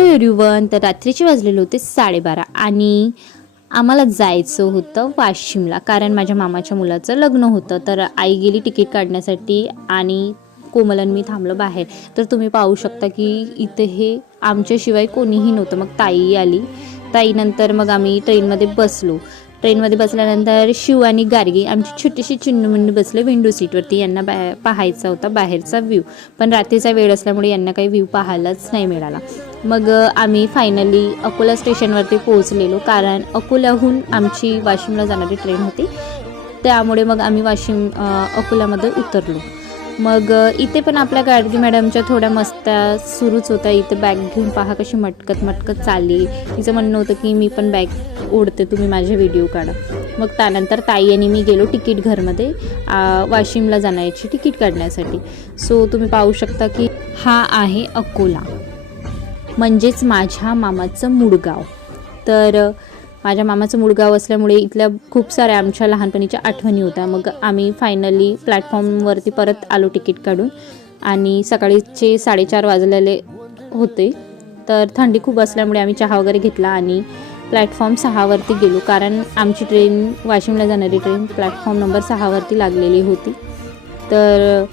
Hello everyone. तर रात्रीचे वाजलेले होते 12:30 आणि आम्हाला जायचं होतं वाशिमला, कारण माझ्या मामाच्या मुलाचं लग्न होतं. तर आई गेली तिकीट काढण्यासाठी आणि कोमलन मी थांबलो बाहेर. तर तुम्ही पाहू शकता की इथे हे आमच्याशिवाय कोणीही नव्हतं. मग ताई आली, ताईनंतर मग आम्ही ट्रेनमध्ये बसलो. ट्रेनमध्ये बसल्यानंतर शिव आणि गार्गी आमची छोटीशी चिन्नमुन्नी बसले विंडो सीटवरती. यांना पाहायचा होता बाहेरचा व्ह्यू, पण रात्रीचा वेळ असल्यामुळे यांना काही व्ह्यू पाहायलाच नाही मिळाला. मग आम्ही फायनली अकोला स्टेशनवरती पोहोचलेलो, कारण अकोल्याहून आमची वाशिमला जाणारी ट्रेन होती. त्यामुळे मग आम्ही अकोल्यामध्ये उतरलो. मग इथे पण आपल्या गाडगी मॅडमच्या थोड्या मस्त्या सुरूच होत्या. इथे बॅग घेऊन पहा कशी मटकत चालली. तिचं म्हणणं होतं की मी पण बॅग ओढते, तुम्ही माझे व्हिडिओ काढा. मग त्यानंतर ताई आणि मी गेलो तिकीट घरमध्ये वाशिमला जाण्याची तिकीट काढण्यासाठी. सो तुम्ही पाहू शकता की हा आहे अकोला, म्हणजेच माझ्या मामाचं मूळगाव. तर माझ्या मामाचं मूळगाव असल्यामुळे इथल्या खूप साऱ्या आमच्या लहानपणीच्या आठवणी होत्या. मग आम्ही फायनली प्लॅटफॉर्मवरती परत आलो तिकीट काढून, आणि सकाळीचे 4:30 वाजलेले होते. तर थंडी खूप असल्यामुळे आम्ही चहा वगैरे घेतला आणि प्लॅटफॉर्म 6वरती गेलो, कारण आमची ट्रेन वाशिमला जाणारी ट्रेन प्लॅटफॉर्म नंबर 6वरती लागलेली होती. तर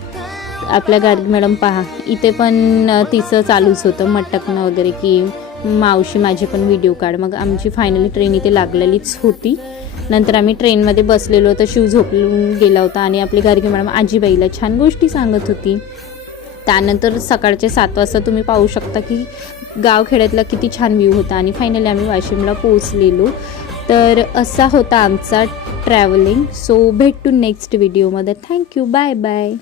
आपल्या गार्गी मॅडम पहा, इथे पण तिचं चालूच होतं मटकणं वगैरे की मावशी माझी पण व्हिडिओ काढ. मग आमची फायनली ट्रेन इथे लागलेलीच होती. नंतर आम्ही ट्रेनमध्ये बसलेलो तर शिव झोपून गेला होता आणि आपली गार्गी मॅडम आजीबाईला छान गोष्टी सांगत होती. त्यानंतर सकाळचे 7 वाजता तुम्ही पाहू शकता की गावखेड्यातला किती छान व्ह्यू होता. आणि फायनली आम्ही वाशिमला पोहोचलेलो. तर असा होता आमचा ट्रॅव्हलिंग. सो भेटू नेक्स्ट व्हिडिओमध्ये. Thank you, bye bye.